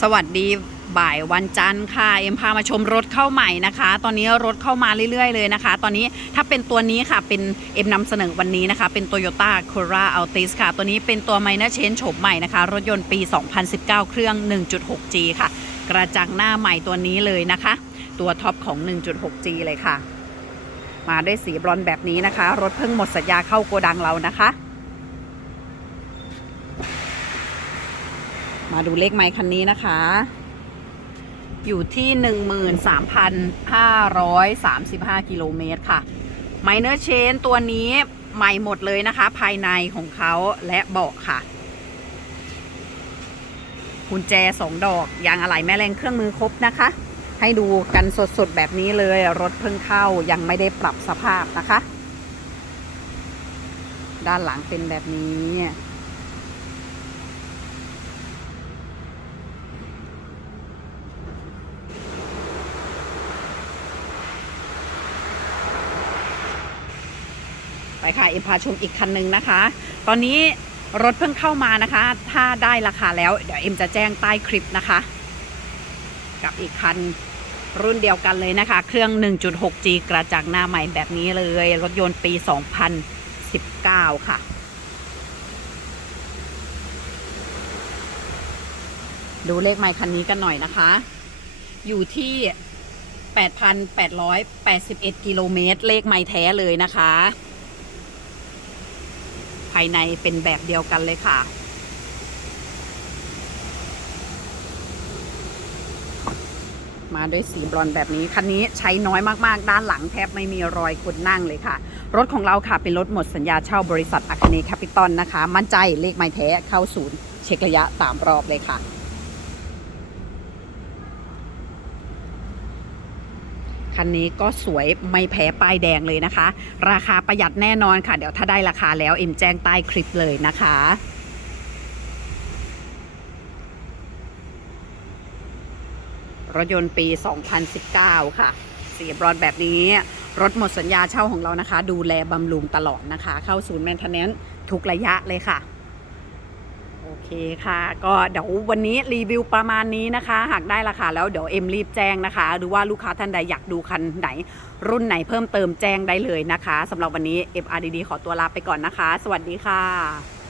สวัสดีบ่ายวันจันทร์ค่ะ เอ็มพามาชมรถเข้าใหม่นะคะ ตอนนี้รถเข้ามาเรื่อยๆเลยนะคะ ตอนนี้ถ้าเป็นตัวนี้ค่ะเป็นเอ็มนำเสนอวันนี้นะคะ เป็น Toyota Corolla Altis ค่ะ ตัวนี้เป็นตัว Minor Change โฉมใหม่นะคะ รถยนต์ปี 2019 เครื่อง 1.6G ค่ะ กระจังหน้าใหม่ตัวนี้เลยนะคะ ตัวท็อปของ 1.6G เลยค่ะ มาด้วยสีบรอนแบบนี้นะคะ รถเพิ่งหมดสัญญาเข้าโกดังเรานะคะ มาดูเลขไมค์คันนี้นะคะ อยู่ที่ 13,535 กิโลเมตรค่ะ ไมเนอร์เชนตัวนี้ใหม่หมดเลยนะคะ ภายในของเขาและเบาะค่ะกุญแจสองดอกยางอะไหล่แม่แรงเครื่องมือครบนะคะ ให้ดูกันสดๆ แบบนี้เลยรถเพิ่งเข้ายังไม่ได้ปรับสภาพนะคะ ด้านหลังเป็นแบบนี้ ไปค่ะเอ็มพาชมอีกคันหนึ่งนะคะ ตอนนี้รถเพิ่งเข้ามานะคะ ถ้าได้ราคาแล้วเดี๋ยวเอ็มจะแจ้งใต้คลิปนะคะ กับอีกคันรุ่นเดียวกันเลยนะคะ เครื่อง 1.6G กระจังหน้าใหม่แบบนี้เลย รถยนต์ปี 2019 ค่ะ ดูเลขไมค์คันนี้กันหน่อยนะคะ อยู่ที่ 8,881 กิโลเมตร เลขไมค์แท้เลยนะคะ ภายในเป็นแบบเดียวกันเลยค่ะ มาด้วยสีบรอนแบบนี้ คันนี้ใช้น้อยมากๆ ด้านหลังแทบไม่มีรอยคนนั่งเลยค่ะ รถของเราค่ะ เป็นรถหมดสัญญาเช่าบริษัทอัคเนแคปิตอลนะคะ มั่นใจเลขไม้แท้เข้าศูนย์ เช็คระยะตามรอบเลยค่ะ คันนี้ก็สวยไม่แพ้ป้ายแดงเลยนะคะ ราคาประหยัดแน่นอนค่ะ เดี๋ยวถ้าได้ราคาแล้วเอ็มแจ้งใต้คลิปเลยนะคะรถยนต์ปี 2019 ค่ะ สีบรอนแบบนี้ รถหมดสัญญาเช่าของเรานะคะ ดูแลบำรุงตลอดนะคะ เข้าศูนย์แมนเทนแนนทุกระยะเลยค่ะ เคค่ะ ก็เดี๋ยววันนี้รีวิวประมาณนี้นะคะ หากได้ราคาแล้วเดี๋ยวเอ็มรีบแจ้งนะคะ หรือว่าลูกค้าท่านใดอยากดูคันไหน รุ่นไหนเพิ่มเติมแจ้งได้เลยนะคะสำหรับวันนี้ FRDD ขอตัวลาไปก่อนนะคะ สวัสดีค่ะ